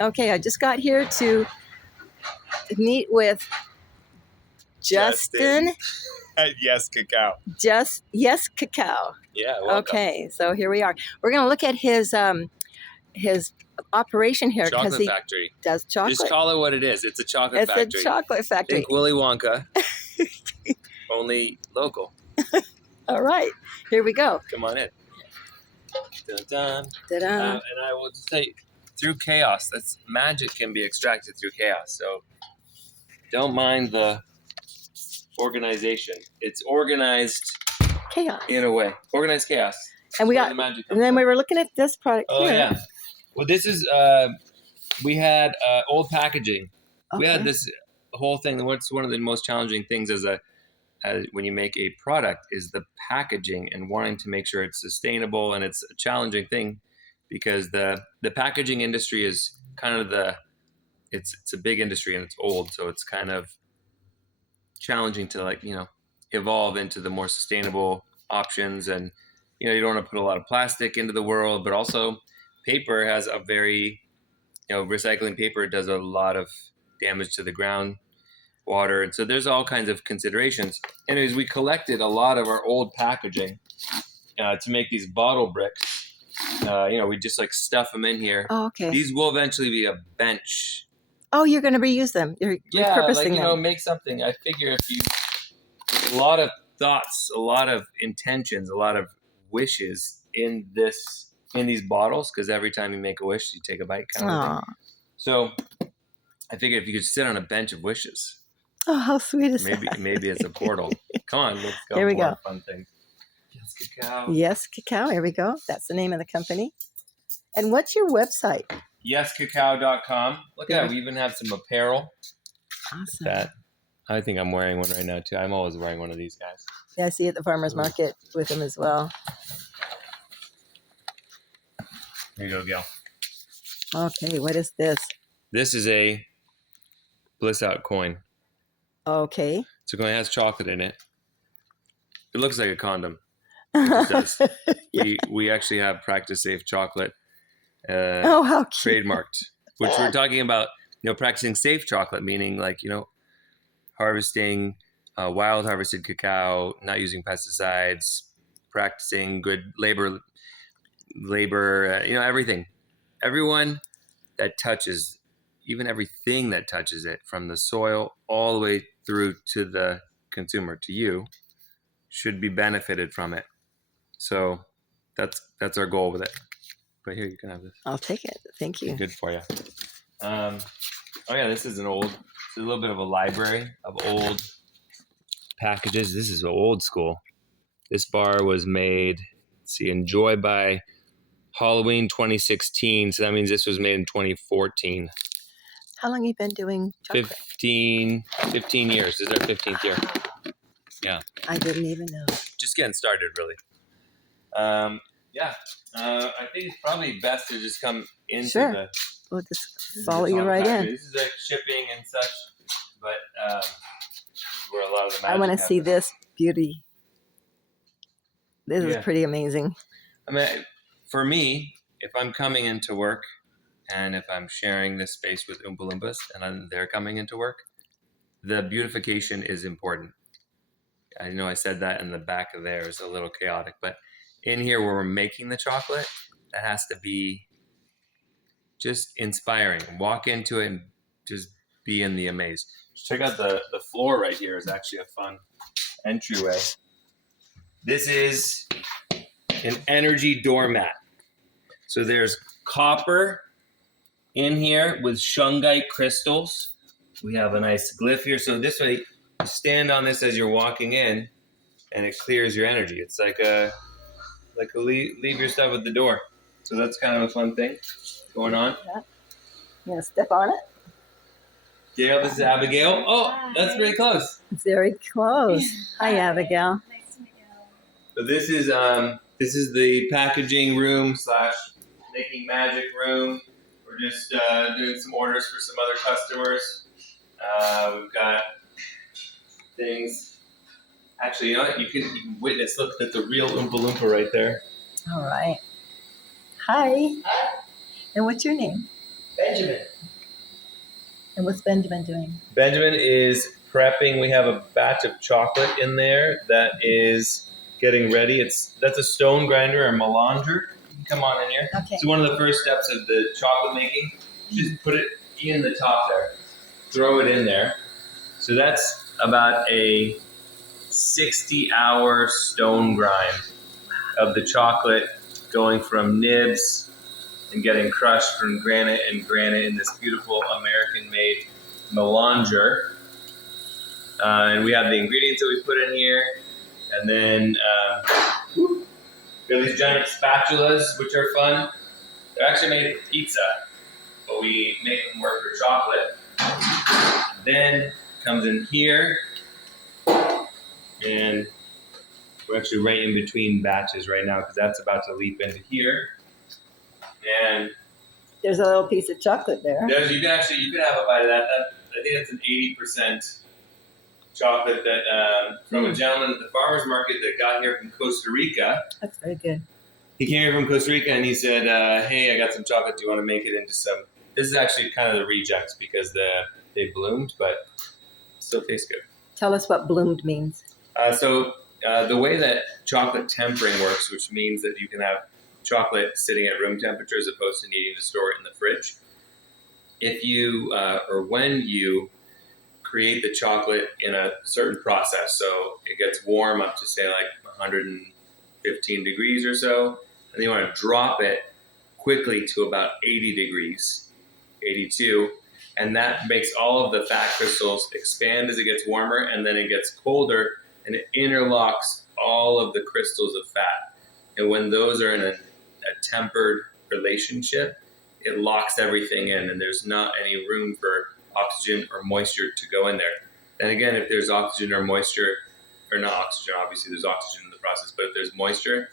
Okay, I just got here to meet with Justin. Yes, Cacao. YES Cacao. Yeah, welcome. Okay, so here we are. We're going to look at his operation here because Chocolate he factory. does chocolate. Just call it what it is. It's a chocolate factory. It's a chocolate factory. Think Willy Wonka. Only local. All right, here we go. Come on in. Dun, dun. Ta-da. And I will just say, through chaos, that's magic can be extracted through chaos. So don't mind the organization. It's organized Chaos. in a way. Organized chaos. And we Where got, the magic and then comes we were looking at this product from. here. Oh yeah. Well, this is we had old packaging. Okay. We had this whole thing. What's one of the most challenging things as when you make a product is the packaging and wanting to make sure it's sustainable, and it's a challenging thing because the packaging industry is kind of it's a big industry and it's old, so it's kind of challenging to evolve into the more sustainable options. And you don't want to put a lot of plastic into the world, but also paper has a very recycling paper does a lot of damage to the ground water, and so there's all kinds of considerations. Anyways, we collected a lot of our old packaging to make these bottle bricks. We just stuff them in here. Oh, okay. These will eventually be a bench. Oh, you're going to reuse them. You're repurposing them. Make something. I figure if you a lot of thoughts, a lot of intentions, a lot of wishes in these bottles, because every time you make a wish, you take a bite kind of thing. So I figured if you could sit on a bench of wishes. Oh, how sweet is that? Maybe it's a portal. Come on, let's go. Here we go. Fun thing. Yes, Cacao. YES Cacao. Here we go. That's the name of the company. And what's your website? YesCacao.com. Look at that. We even have some apparel. Awesome. That I think I'm wearing one right now too. I'm always wearing one of these guys. Yeah, I see at the farmer's market with them as well. Here you go, Gil. Okay, what is this? This is a Bliss Out coin. Okay. It's a coin that has chocolate in it. It looks like a condom. It does. Yeah. We actually have Practice Safe chocolate how cute. trademarked, which we're talking about, practicing safe chocolate, meaning harvesting wild harvested cacao, not using pesticides, practicing good labor, everything. Everyone that touches, even everything that touches it, from the soil all the way through to the consumer, to you, should be benefited from it. So that's our goal with it. But here, you can have this. I'll take it. Thank you. Good for you. This is a little bit of a library of old packages. This is old school. This bar was made, Enjoy by Halloween 2016. So that means this was made in 2014. How long have you been doing chocolate? 15 years. This is our 15th year. Yeah. I didn't even know. Just getting started, really. I think it's probably best to just come into We'll just follow you right in. This is shipping and such, but this is where a lot of the magic I want to see happens. this beauty. This is pretty amazing. I mean, for me, if I'm coming into work and if I'm sharing this space with Oompa Loompas and they're coming into work, the beautification is important. I know I said that in the back of there is a little chaotic, but in here where we're making the chocolate, that has to be just inspiring. Walk into it and just be in the amaze. Check out the floor right here is actually a fun entryway. This is an energy doormat. So there's copper in here with shungite crystals. We have a nice glyph here. So this way, you stand on this as you're walking in, and it clears your energy. It's like a leave your stuff at the door. So that's kind of a fun thing going on. Yeah. You gonna step on it? Gail, this is Abigail. Oh, that's pretty close. It's very close. Hi, Abigail. Nice to meet you. So this is the packaging room / making magic room. We're just doing some orders for some other customers. We've got things. Actually, you know what? You can witness. Look, that's a real Oompa Loompa right there. All right. Hi. Hi. And what's your name? Benjamin. And what's Benjamin doing? Benjamin is prepping. We have a batch of chocolate in there that is getting ready. That's a stone grinder or melanger. You can come on in here. Okay. So one of the first steps of the chocolate making, just put it in the top there. Throw it in there. So that's about a 60-hour stone grind of the chocolate going from nibs and getting crushed from granite and granite in this beautiful American-made melanger. And we have the ingredients that we put in here. And then we have these giant spatulas, which are fun. They're actually made for pizza, but we make them work for chocolate. Then comes in here, and we're actually right in between batches right now because that's about to leap into here. And There's a little piece of chocolate there. you can have a bite of that. I think that's an 80% chocolate that from a gentleman at the farmer's market that got here from Costa Rica. That's very good. He came here from Costa Rica and he said, hey, I got some chocolate. Do you want to make it into some? This is actually kind of the rejects because they bloomed, but still tastes good. Tell us what bloomed means. The way that chocolate tempering works, which means that you can have chocolate sitting at room temperature as opposed to needing to store it in the fridge. If you, or when you create the chocolate in a certain process, so it gets warm up to say like 115 degrees or so, and then you want to drop it quickly to about 80 degrees, 82, and that makes all of the fat crystals expand as it gets warmer, and then it gets colder, and it interlocks all of the crystals of fat. And when those are in a tempered relationship, it locks everything in, and there's not any room for oxygen or moisture to go in there. And again, if there's oxygen or moisture, or not oxygen, obviously there's oxygen in the process, but if there's moisture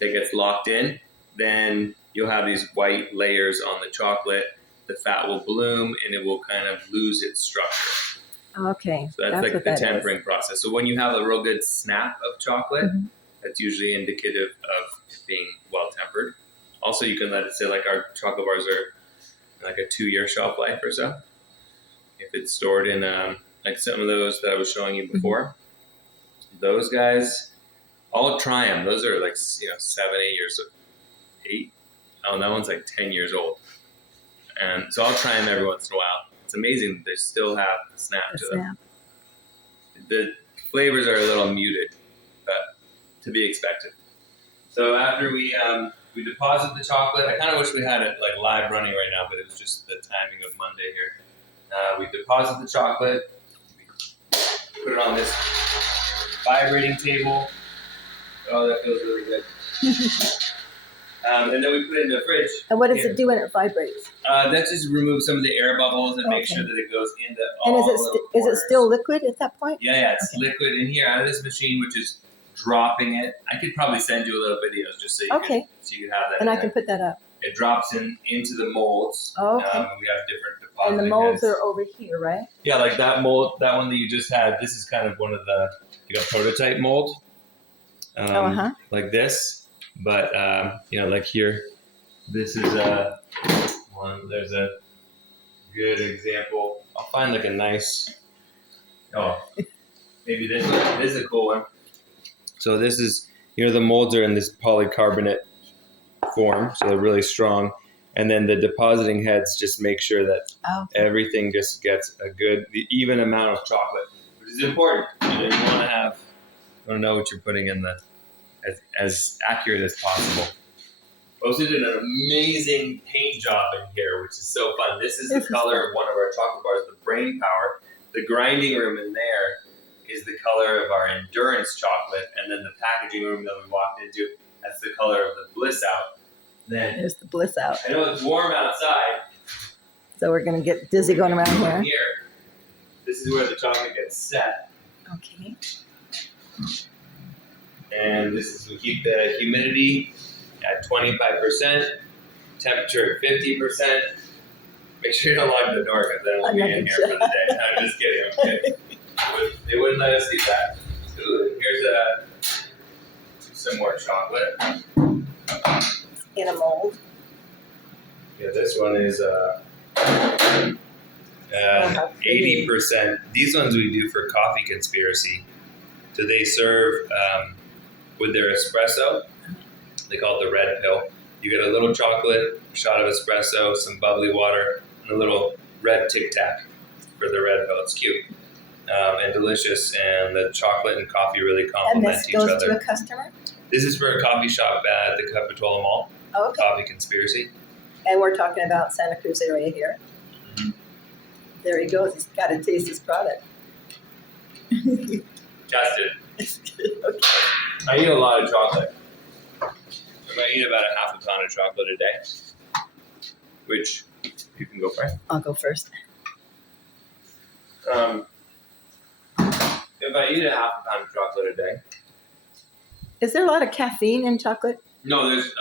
that gets locked in, then you'll have these white layers on the chocolate. The fat will bloom and it will kind of lose its structure. Okay. So that's like the tempering process. So when you have a real good snap of chocolate, that's usually indicative of it being well tempered. Also, you can let it sit, like our chocolate bars are like a 2-year shelf life or so. If it's stored in like some of those that I was showing you before, those guys, I'll try them. Those are like 7, 8 years old. 8? Oh, that one's like 10 years old. And so I'll try them every once in a while. It's amazing that they still have the snap to them. The flavors are a little muted, but to be expected. So after we deposit the chocolate, I kind of wish we had it like live running right now, but it was just the timing of Monday here. We deposit the chocolate, we put it on this vibrating table. Oh, that feels really good. And then we put it in the fridge. And what does it do when it vibrates? That just removes some of the air bubbles and make sure that it goes into all. And is it still liquid at that point? Yeah, it's liquid in here out of this machine, which is dropping it. I could probably send you a little videos just so you can have that. And I can put that up. It drops into the molds. Oh, okay. We have different depositing And the molds heads. are over here, right? Yeah, like that mold, that one that you just had. This is kind of one of the prototype mold, like this. But like here, this is a one. There's a good example. I'll find like a nice. Oh, maybe this one. This is a cool one. So this is, the molds are in this polycarbonate form, so they're really strong. And then the depositing heads just make sure that everything just gets the even amount of chocolate, which is important. You want to know what you're putting in as accurate as possible. Also did an amazing paint job in here, which is so fun. This is the color of one of our chocolate bars, the Brain Power. The grinding room in there is the color of our Endurance chocolate, and then the packaging room that we walked into, that's the color of the Bliss Out. Then there's the Bliss Out. I know it's warm outside. So we're going to get dizzy going around here. This is where the chocolate gets set. Okay. And we keep the humidity at 25%, temperature at 50%. Make sure you don't lock the door because then we'll be in here for the day. I'm just kidding. I'm kidding. They wouldn't let us do that. Ooh, here's some more chocolate. In a mold. Yeah, this one is how pretty. 80%. These ones we do for Coffee Conspiracy. So they serve with their espresso. They call it the red pill. You get a little chocolate, a shot of espresso, some bubbly water, and a little red Tic Tac for the red pill. It's cute and delicious, and the chocolate and coffee really And complement this each goes other. to a customer? This is for a coffee shop at the Capitola Mall. Oh, okay. Coffee Conspiracy. And we're talking about Santa Cruz area here. Mm-hmm. There he goes. He's got to taste his product. Test it. Okay. I eat a lot of chocolate. I eat about a half a pound of chocolate a day, which you can go for. I'll go first. If I eat a half a pound of chocolate a day. Is there a lot of caffeine in chocolate? No, there's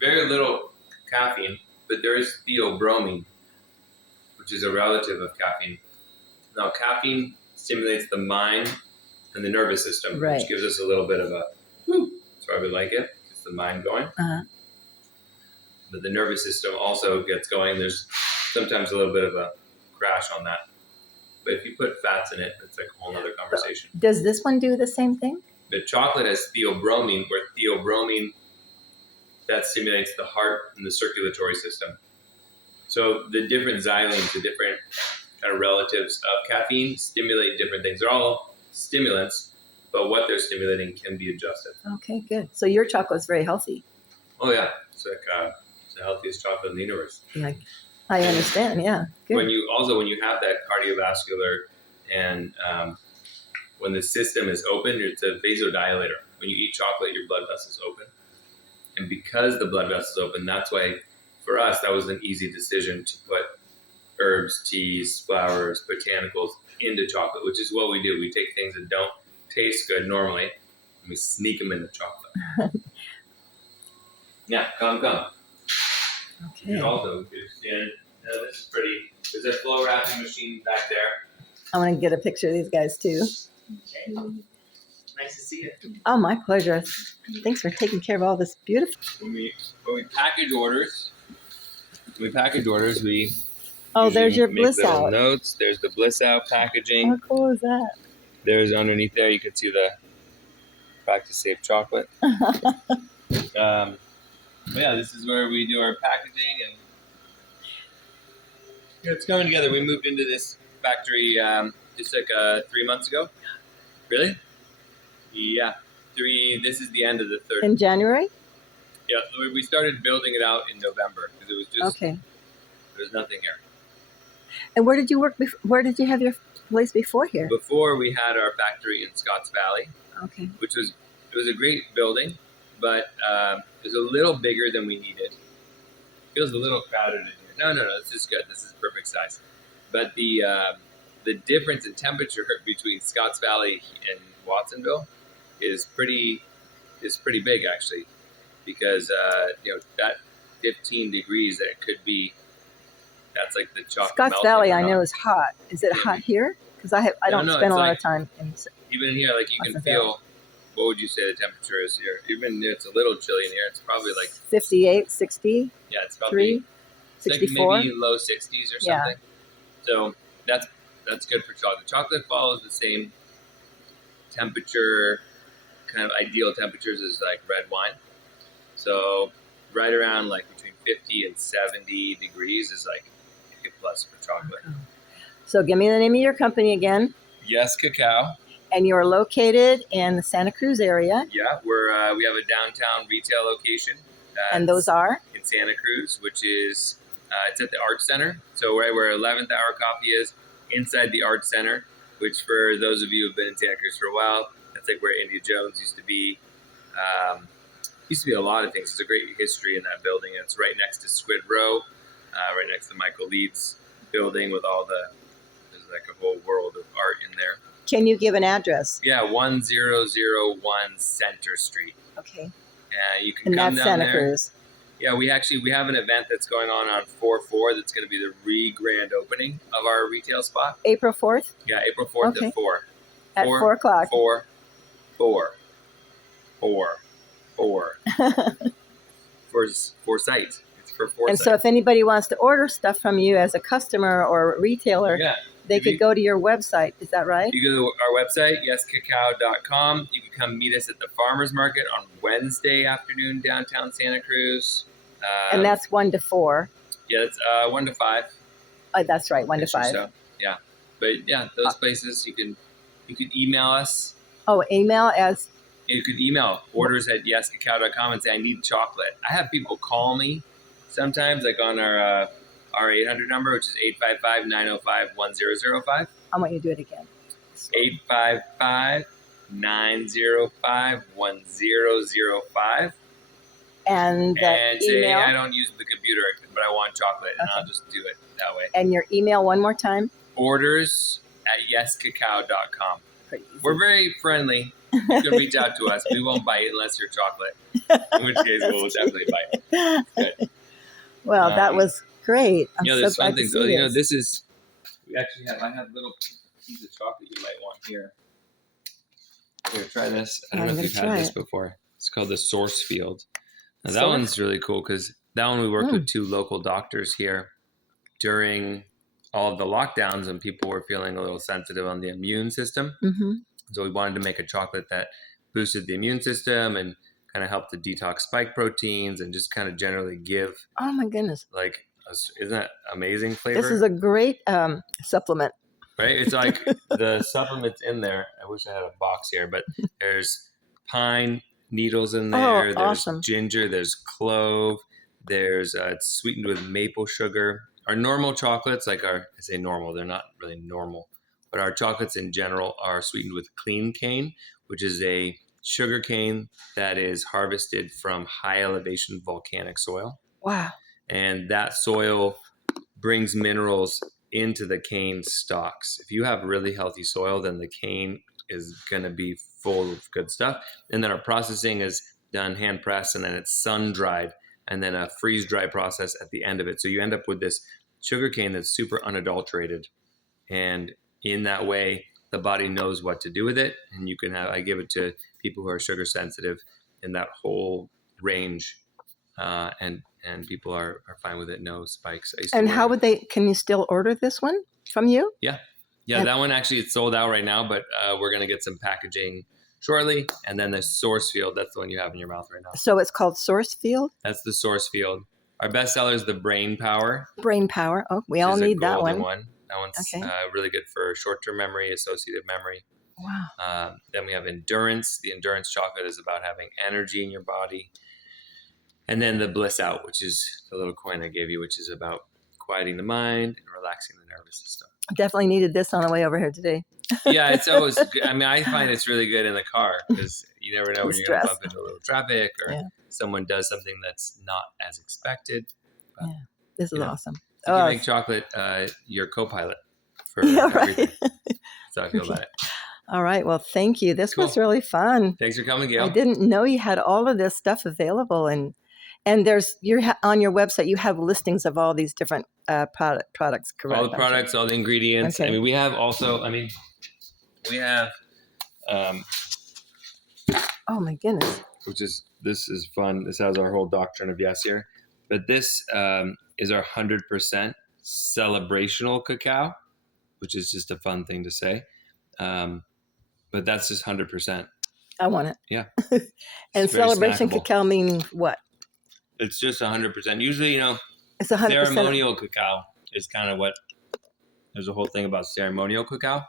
very little caffeine, but there is theobromine, which is a relative of caffeine. Now, caffeine stimulates the mind and the nervous system, Right. which gives us a little bit of a whoo. That's why we like it. It's the mind going. Uh-huh. But the nervous system also gets going. There's sometimes a little bit of a crash on that. But if you put fats in it, it's like a whole other conversation. Does this one do the same thing? The chocolate has theobromine, where theobromine, that stimulates the heart and the circulatory system. So the different xylenes, the different kind of relatives of caffeine stimulate different things. They're all stimulants, but what they're stimulating can be adjusted. Okay, good. So your chocolate's very healthy. Oh yeah, it's like it's the healthiest chocolate in the universe. Like, I understand. Yeah, good. When you have that cardiovascular and when the system is open, it's a vasodilator. When you eat chocolate, your blood vessels open. And because the blood vessels open, that's why for us, that was an easy decision to put herbs, teas, flowers, botanicals into chocolate, which is what we do. We take things that don't taste good normally and we sneak them into chocolate. Yeah, come. Okay. And also, we could stand. This is pretty. There's a flow wrapping machine back there. I want to get a picture of these guys too. Okay. Nice to see you. Oh, my pleasure. Thanks for taking care of all this beautiful. When we package orders, we Oh, there's usually your make Bliss little Out. notes. There's the Bliss Out packaging. How cool is that? There's underneath there, you can see the Practice Safe chocolate. But yeah, this is where we do our packaging, and it's coming together. We moved into this factory just like 3 months ago. Really? Yeah, this is the end of the third. In January? Yeah, we started building it out in November because it was just Okay. There's nothing here. And where did you work? Where did you have your place before here? Before we had our factory in Scotts Valley, Okay. which was a great building, but it was a little bigger than we needed. Feels a little crowded in here. No, this is good. This is perfect size. But the difference in temperature between Scotts Valley and Watsonville is pretty big actually, because that 15 degrees that it could be. That's like the chocolate. Scotts Valley, I know, is hot. Is it hot here? Because I don't spend a lot of time in. Even in here, like you can feel. What would you say the temperature is here? Even it's a little chilly in here. It's probably like 58, 60. Yeah, it's probably 64. Like maybe low 60s or something. Yeah. So that's good for chocolate. Chocolate follows the same temperature, kind of ideal temperatures as like red wine. So right around like between 50 and 70 degrees is like a plus for chocolate. Okay. So give me the name of your company again. YES Cacao. And you're located in the Santa Cruz area. Yeah, we have a downtown retail location. And those are? In Santa Cruz, which is, it's at the Arts Center. So right where 11th Hour Coffee is, inside the Arts Center, which for those of you who have been in Santa Cruz for a while, that's like where India Jones used to be. Used to be a lot of things. There's a great history in that building. It's right next to Squid Row, right next to Michael Leeds building with there's like a whole world of art in there. Can you give an address? Yeah, 1001 Center Street. Okay. You can and come that's down Santa there. Cruz. Yeah, we have an event that's going on 4/4 that's going to be the grand opening of our retail spot. April 4th? Yeah, April 4th Okay. at 4. At 4 o'clock. 4. 4 sites. It's for foresight. And so if anybody wants to order stuff from you as a customer or retailer, they could go to your website. Is that right? You go to our website, YesCacao.com. You can come meet us at the farmer's market on Wednesday afternoon, downtown Santa Cruz. And that's 1 to 4. Yeah, it's 1 to 5. That's right, 1 to 5. So. Yeah, but yeah, those places you can email us. Oh, email as. You could email orders at YesCacao.com and say, I need chocolate. I have people call me sometimes, like on our 800 number, which is 855-905-1005. I want you to do it again. 855-905-1005. And say, email? Hey, I don't use the computer, but I want chocolate, and I'll just do it that way. And your email one more time? Orders at YesCacao.com. Pretty easy. We're very friendly. You can reach out to us. We won't bite unless you're chocolate, in which case we'll definitely bite. Good. Well, that was great. I'm so there's glad fun to things. see this. This is, we actually have, I have little pieces of chocolate you might want here. Here, try this. I don't know if you've had this before. It's called the Source Field. Now, that one's really cool because that one we worked with 2 local doctors here during all of the lockdowns, and people were feeling a little sensitive on the immune system. Mm-hmm. So we wanted to make a chocolate that boosted the immune system and kind of helped to detox spike proteins and just kind of generally give. Oh my goodness! Like, isn't that amazing flavor? This is a great supplement. Right? It's like the supplements in there. I wish I had a box here, but there's pine needles in there. There's ginger. There's clove. There's it's sweetened with maple sugar. Our normal chocolates, I say normal, they're not really normal, but our chocolates in general are sweetened with clean cane, which is a sugar cane that is harvested from high elevation volcanic soil. Wow. And that soil brings minerals into the cane stalks. If you have really healthy soil, then the cane is going to be full of good stuff. And then our processing is done hand pressed, and then it's sun dried, and then a freeze dry process at the end of it. So you end up with this sugar cane that's super unadulterated. And in that way, the body knows what to do with it. And you can have, I give it to people who are sugar sensitive in that whole range. And people are fine with it. No spikes. And how would can you still order this one from you? Yeah. That one actually it's sold out right now, but we're going to get some packaging shortly. And then the Source Field, that's the one you have in your mouth right now. So it's called Source Field? That's the Source Field. Our best seller is the Brain Power. Brain Power. Oh, we all need that one. That one's really good for short-term memory, associative memory. Wow. Then we have Endurance. The Endurance chocolate is about having energy in your body. And then the Bliss Out, which is the little coin I gave you, which is about quieting the mind and relaxing the nervous system. Definitely needed this on the way over here today. Yeah, it's always good. I mean, I find it's really good in the car because you never know when you're going to bump into a little traffic or someone does something that's not as expected. But, this is awesome. You make chocolate your co-pilot for everything. That's how I feel about it. All right. Well, thank you. This was really fun. Thanks for coming, Gail. I didn't know you had all of this stuff available, and there's on your website you have listings of all these different products. Correct? All the products, all the ingredients. Okay. I mean, we have also. I mean, we have. Oh my goodness! This is fun. This has our whole doctrine of yes here, but this is our 100% celebrational cacao, which is just a fun thing to say. But that's just 100%. I want it. Yeah. And celebration cacao meaning what? It's just 100%. Usually, it's 100%. Ceremonial cacao is kind of what. There's a whole thing about ceremonial cacao,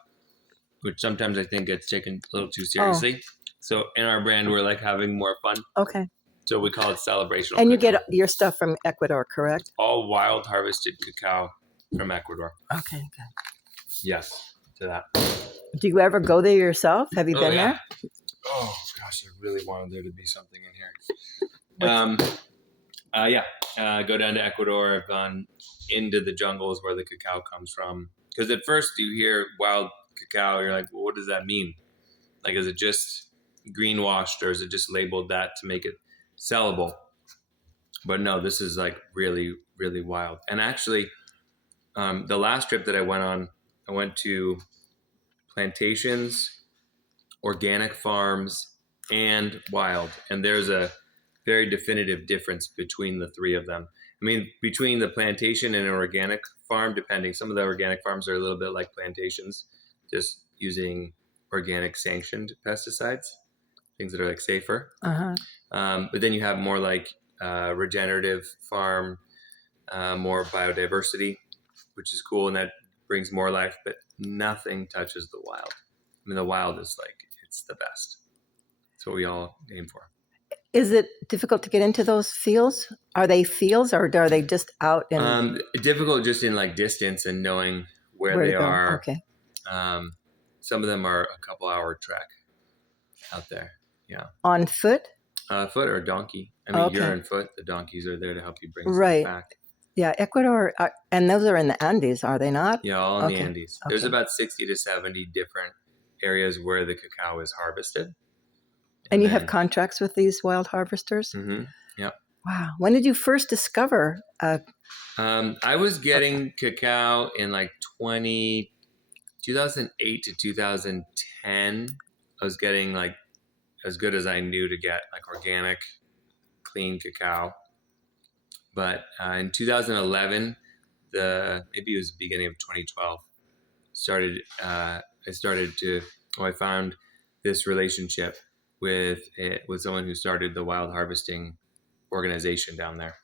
which sometimes I think gets taken a little too seriously. So in our brand, we're like having more fun. Okay. So we call it celebrational. And you get your stuff from Ecuador, correct? All wild harvested cacao from Ecuador. Okay, good. Yes, to that. Do you ever go there yourself? Have you been there? Oh gosh, I really wanted there to be something in here. Go down to Ecuador. I've gone into the jungles where the cacao comes from. Because at first you hear wild cacao, you're like, well, what does that mean? Like, is it just greenwashed or is it just labeled that to make it sellable? But no, this is like really, really wild. And actually, the last trip that I went on, I went to plantations, organic farms, and wild. And there's a very definitive difference between the three of them. I mean, between the plantation and an organic farm, depending, some of the organic farms are a little bit like plantations, just using organic sanctioned pesticides, things that are like safer. Uh-huh. But then you have more like regenerative farm, more biodiversity, which is cool, and that brings more life. But nothing touches the wild. I mean, the wild is like, it's the best. That's what we all aim for. Is it difficult to get into those fields? Are they fields, or are they just out in Difficult just in like distance and knowing where where to they go? are. Okay. Some of them are a couple hour trek out there. Yeah. On foot? Foot or donkey. I mean, Okay. you're on foot. The donkeys are there to help you bring stuff Right. back. Yeah, Ecuador, and those are in the Andes, are they not? Yeah, all in the Okay. Andes. There's Okay. about 60 to 70 different areas where the cacao is harvested. And you have contracts with these wild harvesters? Mm-hmm. Yeah. Wow. When did you first discover? I was getting cacao in like 2008 to 2010. I was getting like as good as I knew to get, like organic, clean cacao. But in 2011, maybe it was the beginning of 2012, I found this relationship with someone who started the wild harvesting organization down there.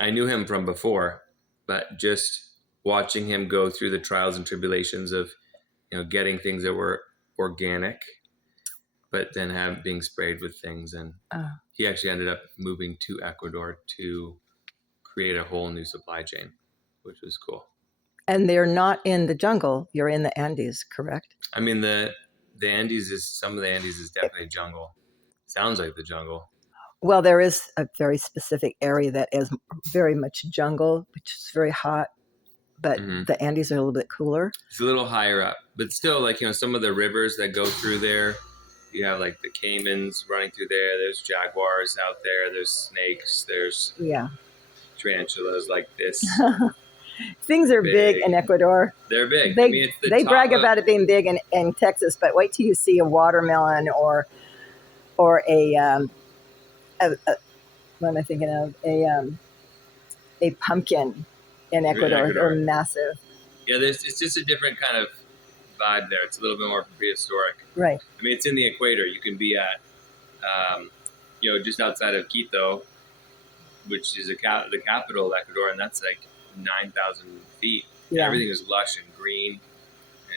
I knew him from before, but just watching him go through the trials and tribulations of, getting things that were organic, but then being sprayed with things, and he actually ended up moving to Ecuador to create a whole new supply chain, which was cool. And they're not in the jungle. You're in the Andes, correct? I mean, some of the Andes is definitely jungle. Sounds like the jungle. Well, there is a very specific area that is very much jungle, which is very hot, but the Andes are a little bit cooler. It's a little higher up, but still, like, some of the rivers that go through there, you have like the caimans running through there. There's jaguars out there. There's snakes. There's tarantulas like this. Things are big in Ecuador. They're big. They brag about it being big in Texas, but wait till you see a watermelon or a what am I thinking of? A pumpkin in Ecuador. They're massive. Yeah, it's just a different kind of vibe there. It's a little bit more prehistoric. Right. I mean, it's in the equator. You can be at, just outside of Quito, which is the capital of Ecuador, and that's like 9,000 feet. Yeah. Everything is lush and green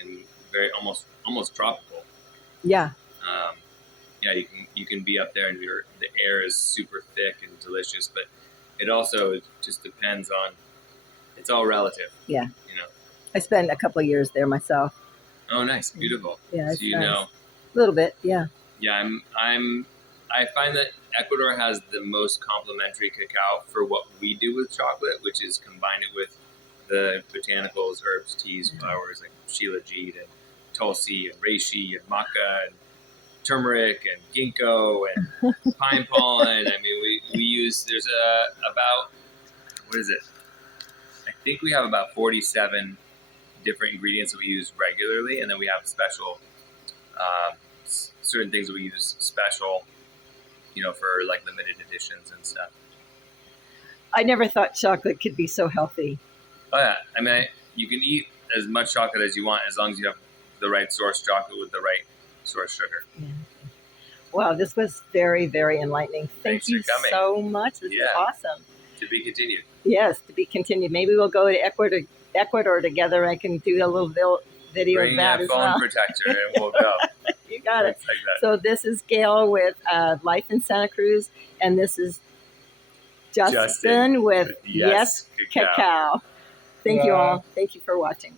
and very almost tropical. Yeah. You can be up there and the air is super thick and delicious, but it also just depends on. It's all relative. Yeah. I spent a couple of years there myself. Oh, nice, beautiful. Yeah, so you know. A little bit, yeah. Yeah, I find that Ecuador has the most complementary cacao for what we do with chocolate, which is combine it with the botanicals, herbs, teas, flowers like shilajit and tulsi and reishi and maca and turmeric and ginkgo and pine pollen. I mean, we use, there's about, what is it? I think we have about 47 different ingredients that we use regularly, and then we have special, certain things that we use special, for like limited editions and stuff. I never thought chocolate could be so healthy. Oh yeah, I mean, you can eat as much chocolate as you want as long as you have the right source chocolate with the right source sugar. Yeah. Wow, this was very, very enlightening. Thank you so much. This is awesome. To be continued. Yes, to be continued. Maybe we'll go to Ecuador together. I can do a little video Bring of that as well. Bring a phone protector and we'll go. You got it. Like so this is Gail with Life in Santa Cruz, and this is Justin with YES Cacao. Thank you all. Thank you for watching.